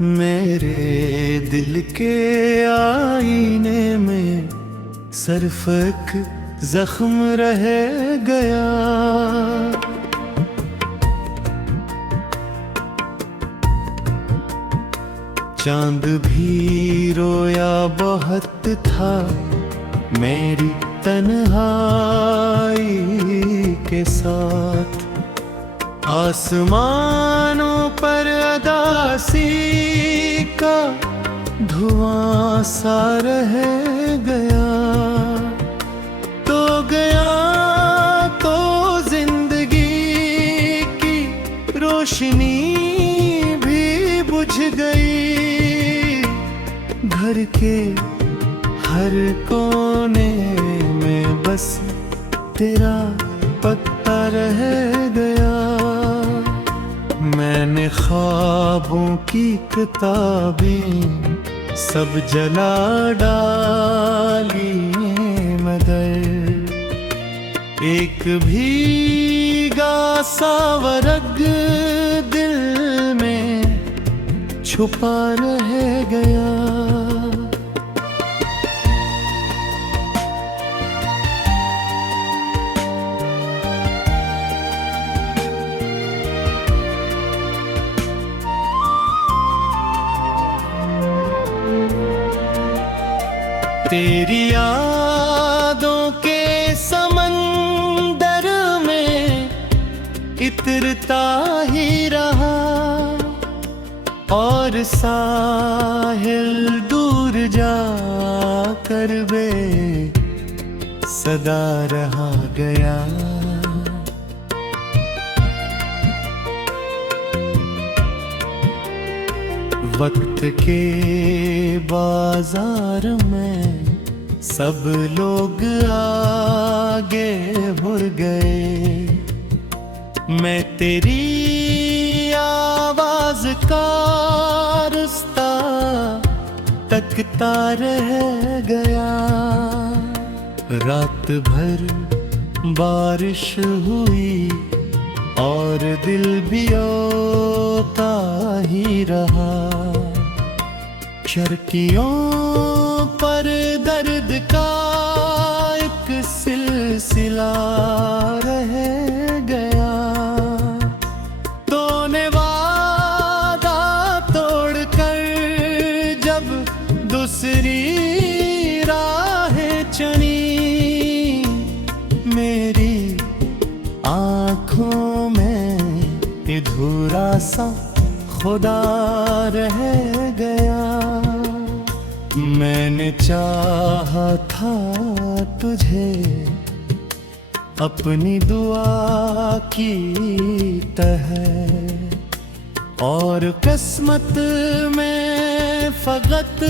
मेरे दिल के आईने में सिर्फ एक जख्म रह गया। चांद भी रोया बहुत था मेरी तन्हाई के साथ। आसमानों पर अदासी का धुआं सा रह गया। तो गया तो जिंदगी की रोशनी भी बुझ गई। घर के हर कोने में बस तेरा पत्ता रह गया। मैंने ख्वाबों की किताबें सब जला डाली मगर एक भीगा सा वर्ग दिल में छुपा रह गया। तेरी यादों के समंदर में इतरता ही रहा और साहिल दूर जा कर बे सदा रहा गया। वक्त के बाजार में सब लोग आगे बढ़ गए। मैं तेरी आवाज का रास्ता तकता रह गया। रात भर बारिश हुई और दिल भी रोता ही रहा। चरखियों पर दर्द का एक सिलसिला रह गया। तूने वादा तोड़कर जब दूसरी राहें चुनी, मेरी आँखों में अधूरा सा खुदा रह गया। मैंने चाहा था तुझे अपनी दुआ की तरह और किस्मत में फकत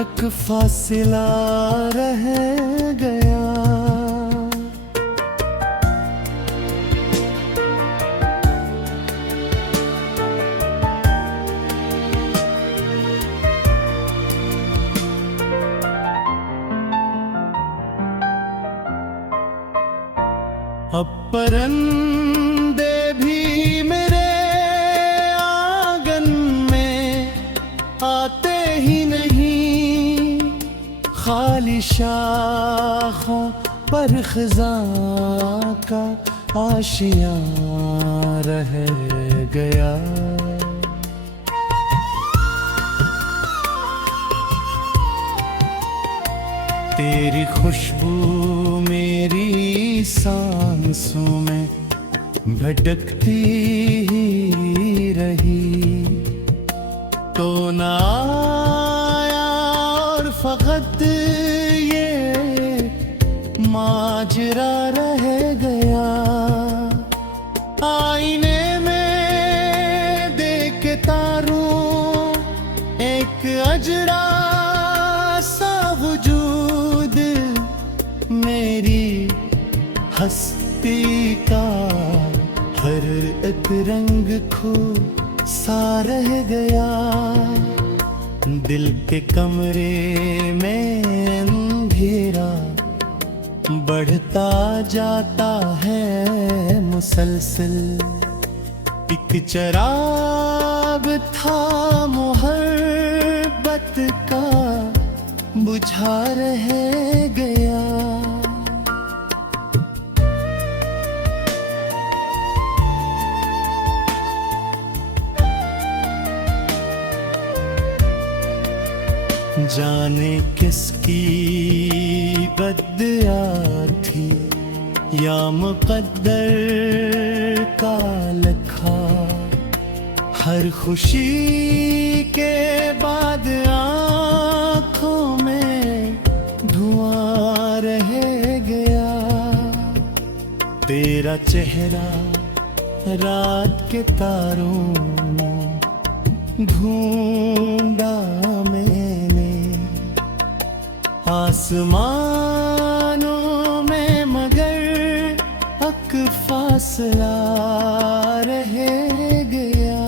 एक फासिला रह गया। अब परिंदे भी मेरे आंगन में आते ही नहीं। खाली शाखों पर खज़ां का आशियाँ रह गया। तेरी खुशबू मेरी सांसों में भटकती ही रही। तो ना आया और फकत ये माजरा रह गया। आईने में देख तारों एक अजरा सा वजूद मेरी हस्ती का हर एक रंग खो सा रह गया। दिल के कमरे में अंधेरा बढ़ता जाता है मुसलसल। एक चराग था मोहब्बत का बुझा रह गया। जाने किसकी बद्दुआ थी या मुक़द्दर का लिखा, हर खुशी के बाद आँखों में धुआं रह गया। तेरा चेहरा रात के तारों में ढूंढा मैंने, आसमानों में मगर अक फासला रह गया।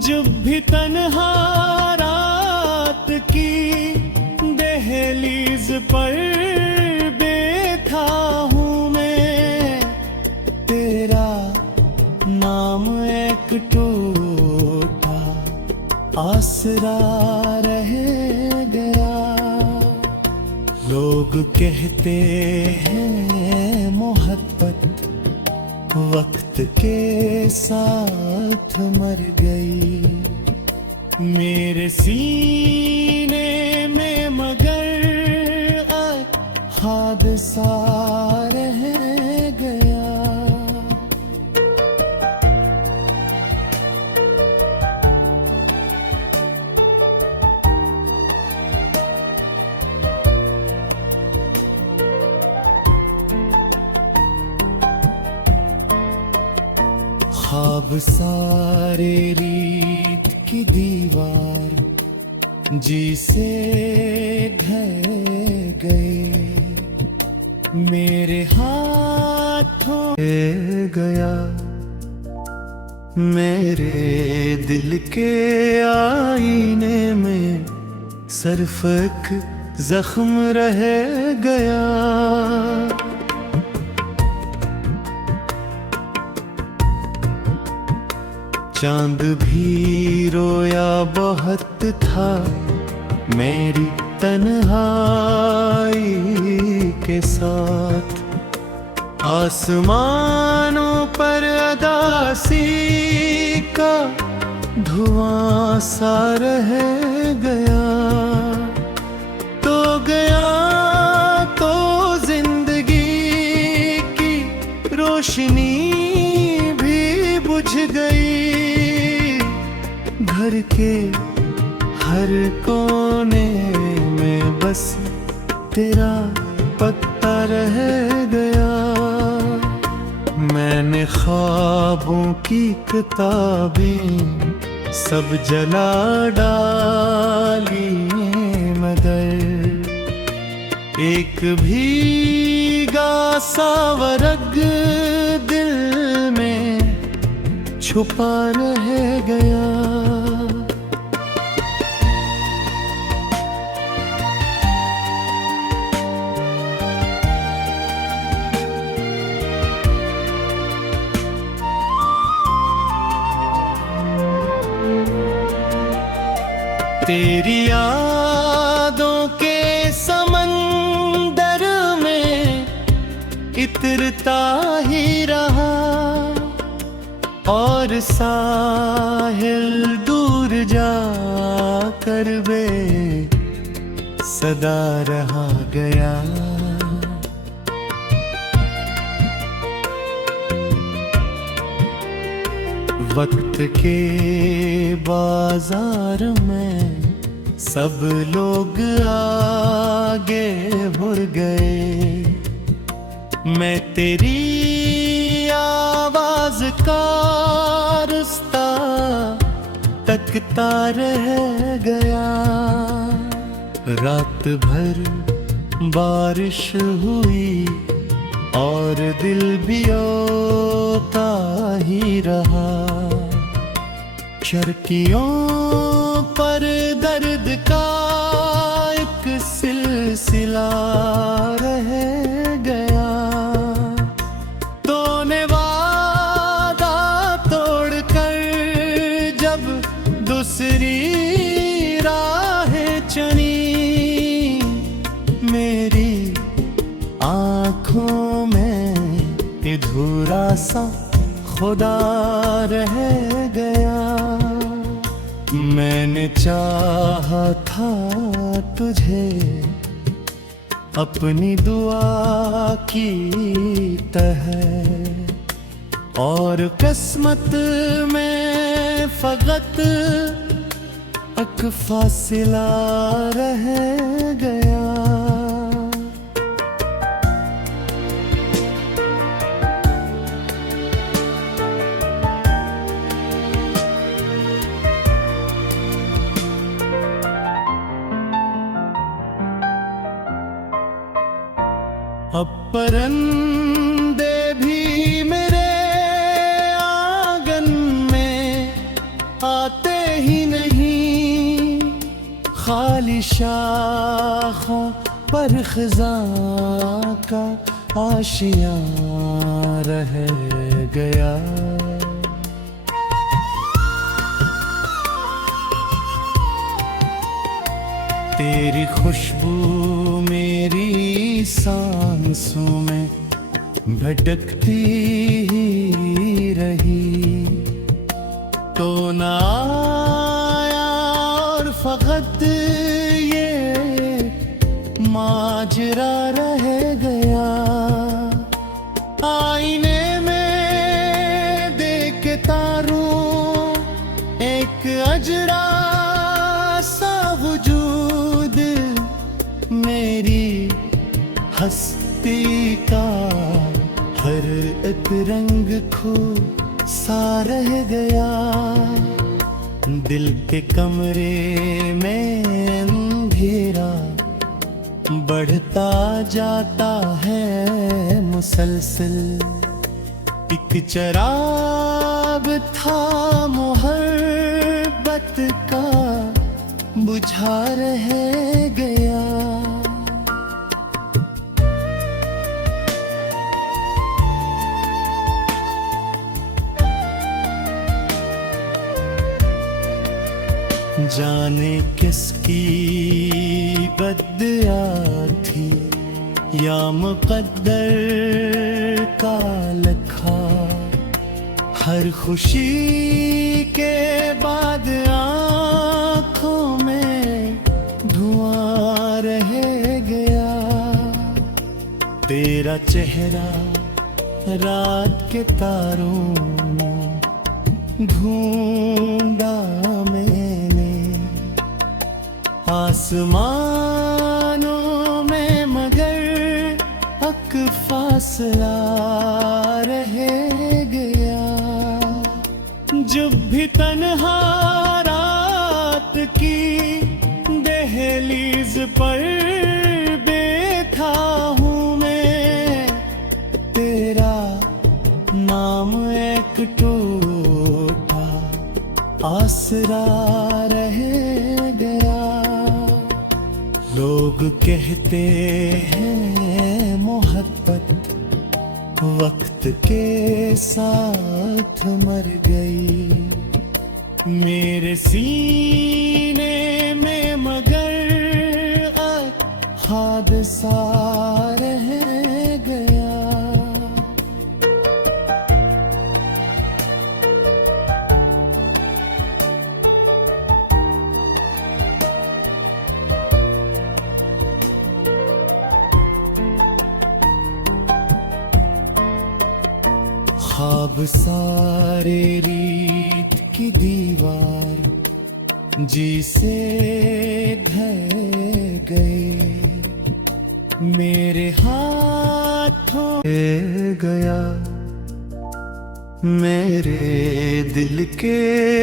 जब भी तन्हा रात की दहलीज पर बैठा हूँ मैं, तेरा नाम एक टूटा आसरा रह गया। लोग कहते हैं मोहब्बत वक्त के साथ मर गई, मेरे सीने में मगर हादसा रह गया। ख्वाब सारे रीत की दीवार जी से ढह गए, मेरे हाथों गया। मेरे दिल के आईने में सिर्फ एक जख्म रह गया। चांद भी रोया बहुत था मेरी तन्हाई के साथ, आसमानों पर अदासी का धुआं सा रह गया। तो गया तो जिंदगी की रोशनी भी बुझ गई, घर के हर कोने में बस तेरा पत्ता रह गया। मैंने ख्वाबों की किताबें सब जला डाली मगर एक भीगा सा वर्ग दिल में छुपा रह गया। तेरी यादों के समंदर में इतरता ही रहा और साहिल दूर जा कर बे सदा रहा गया। वक्त के बाजार में सब लोग आगे बढ़ गए, मैं तेरी आवाज का रास्ता तकता रह गया। रात भर बारिश हुई और दिल भी रोता ही रहा। चरखियों पर दर्द का एक सिलसिला रह गया। तूने वादा तोड़ कर दूसरी राहें चुनी, मेरी आँखों में अधूरा सा खुदा रह गया। मैंने चाहा था तुझे अपनी दुआ की तरह, और किस्मत में फकत एक फासिला रह गया। अब परिंदे भी मेरे आंगन में आते ही नहीं, खाली शाखों पर खज़ां का आशियाँ रह गया। तेरी खुशबू मेरी सांसों में भटकती ही रही, तो न आया और फकत ये माजरा रह गया। आईने में देख तारों एक अजरा सा वजूद, मेरी हस्ती का हर एक रंग खो सा रह गया। दिल के कमरे में अंधेरा बढ़ता जाता है मुसलसल, एक चराग था मोहब्बत का बुझा रह गया। जाने किसकी बद्दुआ थी या मुक़द्दर का लिखा, हर खुशी के बाद आँखों में धुआं रह गया। तेरा चेहरा रात के तारों ढूंढा मैंने, आसमानों में मगर एक फासला रह गया। जब भी तन्हा रात की दहलीज पर बैठा हूँ मैं, तेरा नाम एक टूटा आसरा रह गया। लोग कहते हैं मोहब्बत वक्त के साथ मर गई, मेरे सीने में मगर एक हादसा रह गया। ख्वाब सारे रीत की दीवार जी से ढह गए, मेरे हाथों गया। मेरे दिल के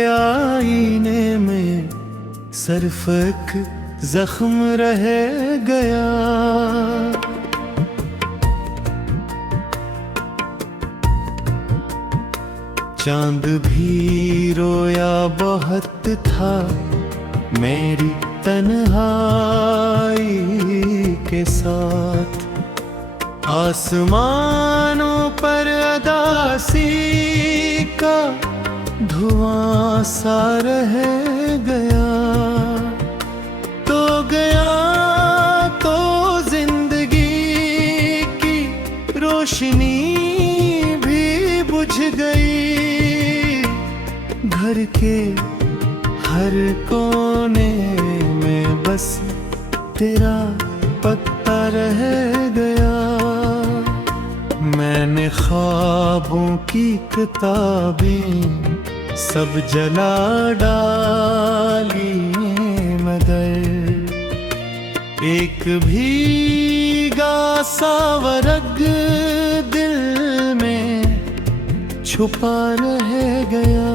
आईने में सिर्फ एक जख्म रह गया। चांद भी रोया बहुत था मेरी तन्हाई के साथ, आसमानों पर अदासी का धुआं सा रह गया तो गया, तो जिंदगी की रोशनी भी बुझ गई। घर के हर कोने में बस तेरा पत्ता रह गया। मैंने ख्वाबों की किताबें सब जला डाली, मगर एक भीगा सा वर्ग दिल में छुपा रह गया।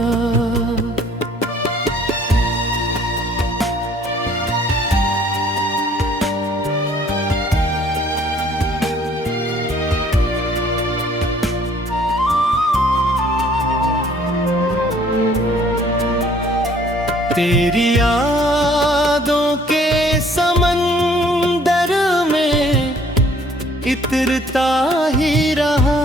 तेरी यादों के समंदर में इतरता ही रहा,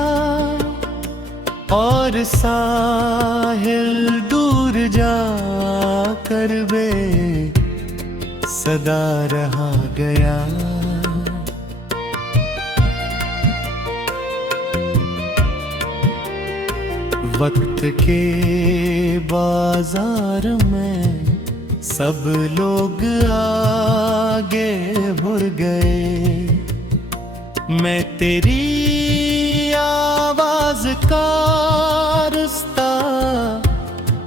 और साहिल दूर जा कर बे सदा रहा गया। वक्त के बाजार में सब लोग आगे बढ़ गए, मैं तेरी आवाज का रास्ता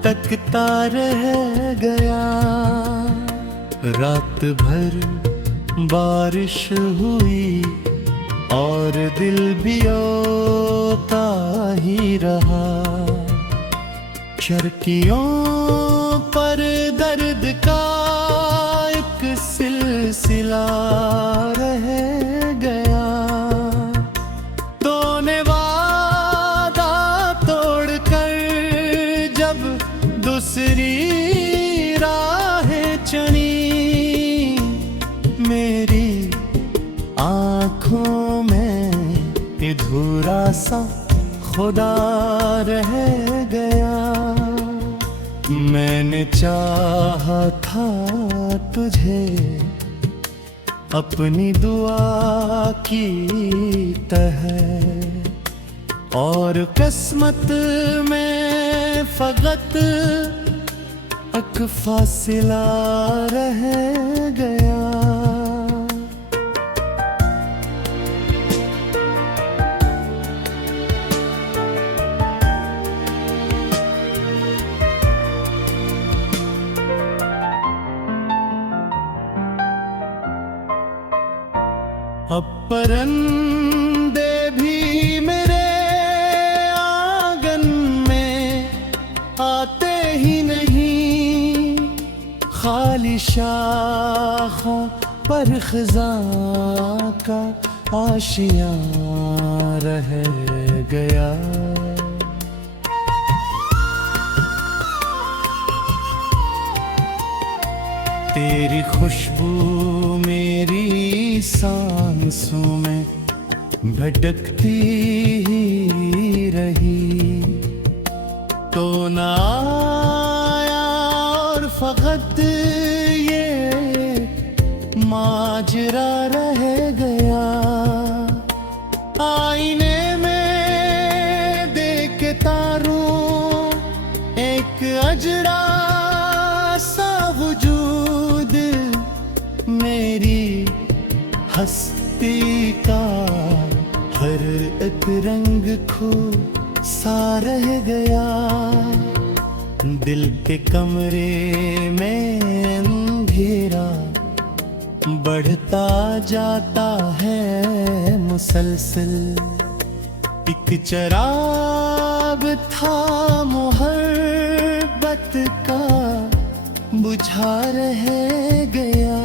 तकता रह गया। रात भर बारिश हुई और दिल भी रोता ही रहा। चरखियों पर दर्द का एक सिलसिला रह गया। तूने वादा तोड़कर जब दूसरी राहें चुनी, मेरी आँखों में अधूरा सा खुदा रह गया। मैंने चाहा था तुझे अपनी दुआ की तरह, और किस्मत में फकत एक फासिला रह गया। अब परिंदे भी मेरे आंगन में आते ही नहीं, खाली शाखों पर खज़ां का आशियाँ रह गया। तेरी खुशबू मेरी सांसों में भटकती ही रही, तो ना आया और फकत ये माजरा रह गया। आईने में देख तारों एक अजड़ा सा वजूद, मेरी हस्ती का हर एक रंग खो सा रह गया। दिल के कमरे में अंधेरा बढ़ता जाता है मुसलसल। एक चराग था मोहब्बत का बुझा रह गया।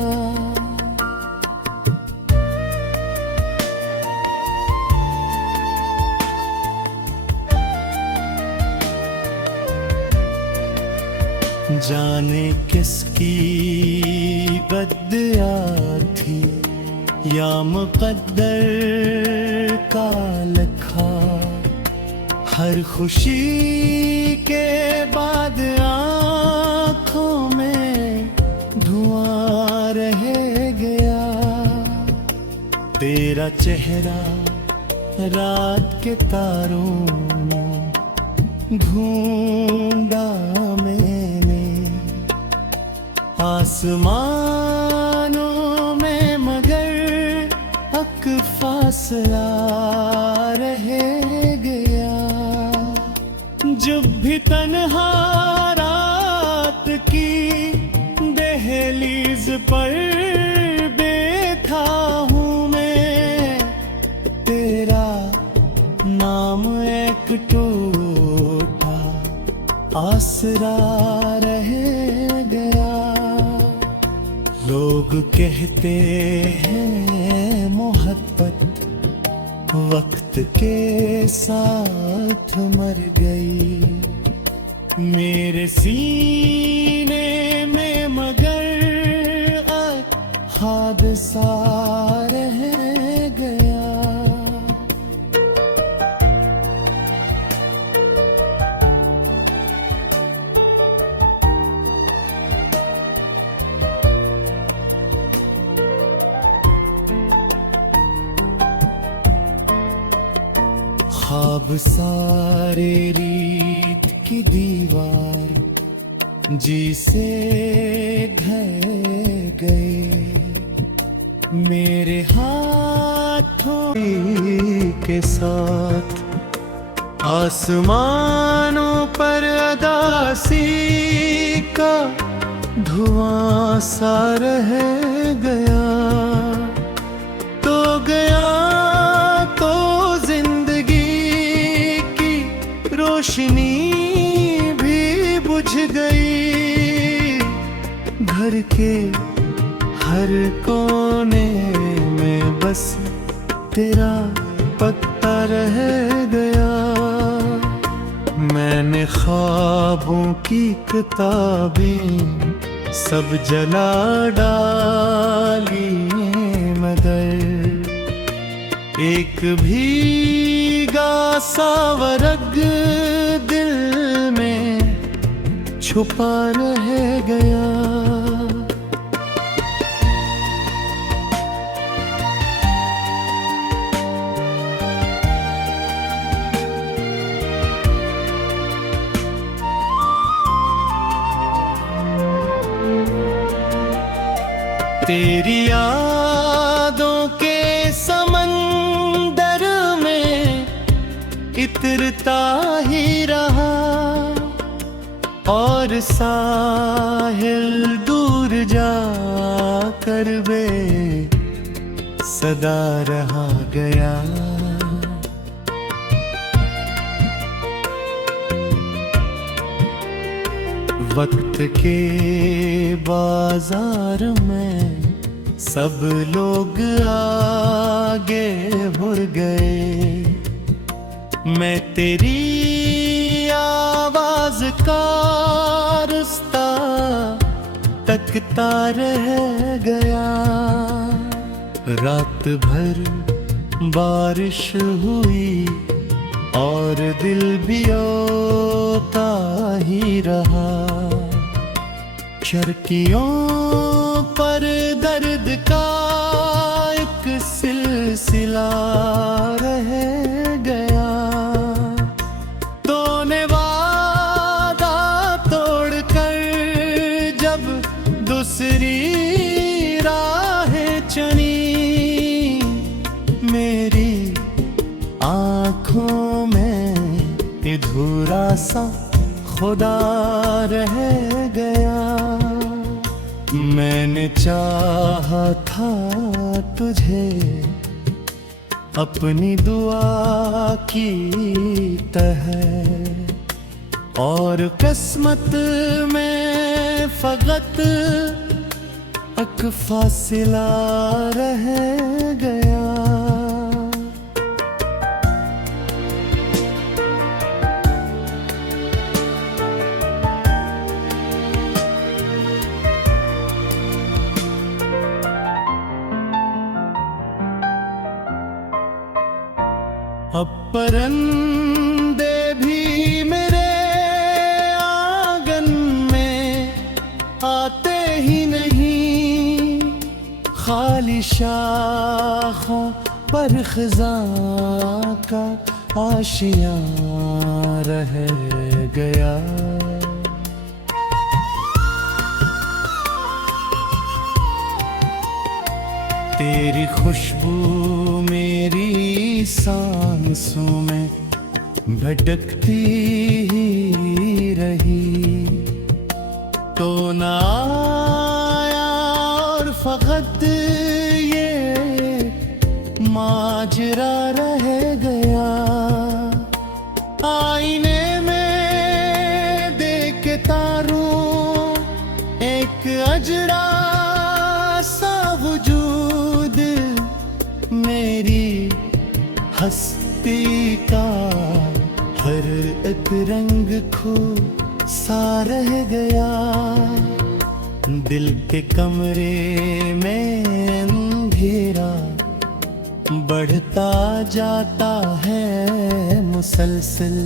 जाने किसकी बद्दुआ थी या मुक़द्दर का लिखा, हर खुशी के बाद आँखों में तेरा चेहरा रात के तारों ढूंढा मैंने, आसमानों में मगर अक फासला रह गया। जब भी तन्हा रात की दहलीज पर बैठा हूँ मैं, तेरा नाम एक टूटा आसरा रह गया। लोग कहते हैं मोहब्बत वक्त के साथ मर गई, मेरे सीने में मगर हादसा रह गया। ख्वाब सारे रीत की दीवार जी से ढह गए, मेरे हाथों के साथ आसमानों पर अदासी का धुआं सा रह गया। तो गया तो रोशनी भी बुझ गई, घर के हर कोने में बस तेरा पत्ता रह गया। मैंने ख्वाबों की किताबें सब जला डाली मगर एक भीगा सा वर्ग दिल में छुपा रह गया। तेरी यादों के समंदर में इतरता ही रहा और साहिल दूर जा कर बे सदा रहा गया। वक्त के बाजार में सब लोग आगे बढ़ गए, मैं तेरी आवाज का रास्ता तकता रह गया। रात भर बारिश हुई और दिल भी रोता ही रहा, चरखियों पर दर्द का एक सिलसिला रह गया। तूने वादा तोड़कर जब दूसरी राहें चुनी, मेरी आँखों में अधूरा सा खुदा रह गया। मैंने चाहा था तुझे अपनी दुआ की तरह और किस्मत में फकत एक फासिला रह गया। अब परिंदे भी मेरे आंगन में आते ही नहीं, खाली शाखों पर खज़ां का आशियां रह गया। तेरी खुशबू मेरी सांसों में भटकती ही रही, तो ना आया और फकत ये माजरा रह गया। आईने में देख तारों एक अजड़ा सा वजूद, मेरी हस्ती का हर एक रंग खो सा रह गया। दिल के कमरे में अंधेरा बढ़ता जाता है मुसलसल।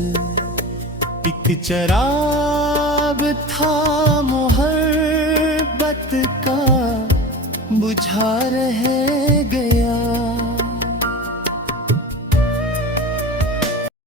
एक चराग था मोहब्बत का बुझा रह गया।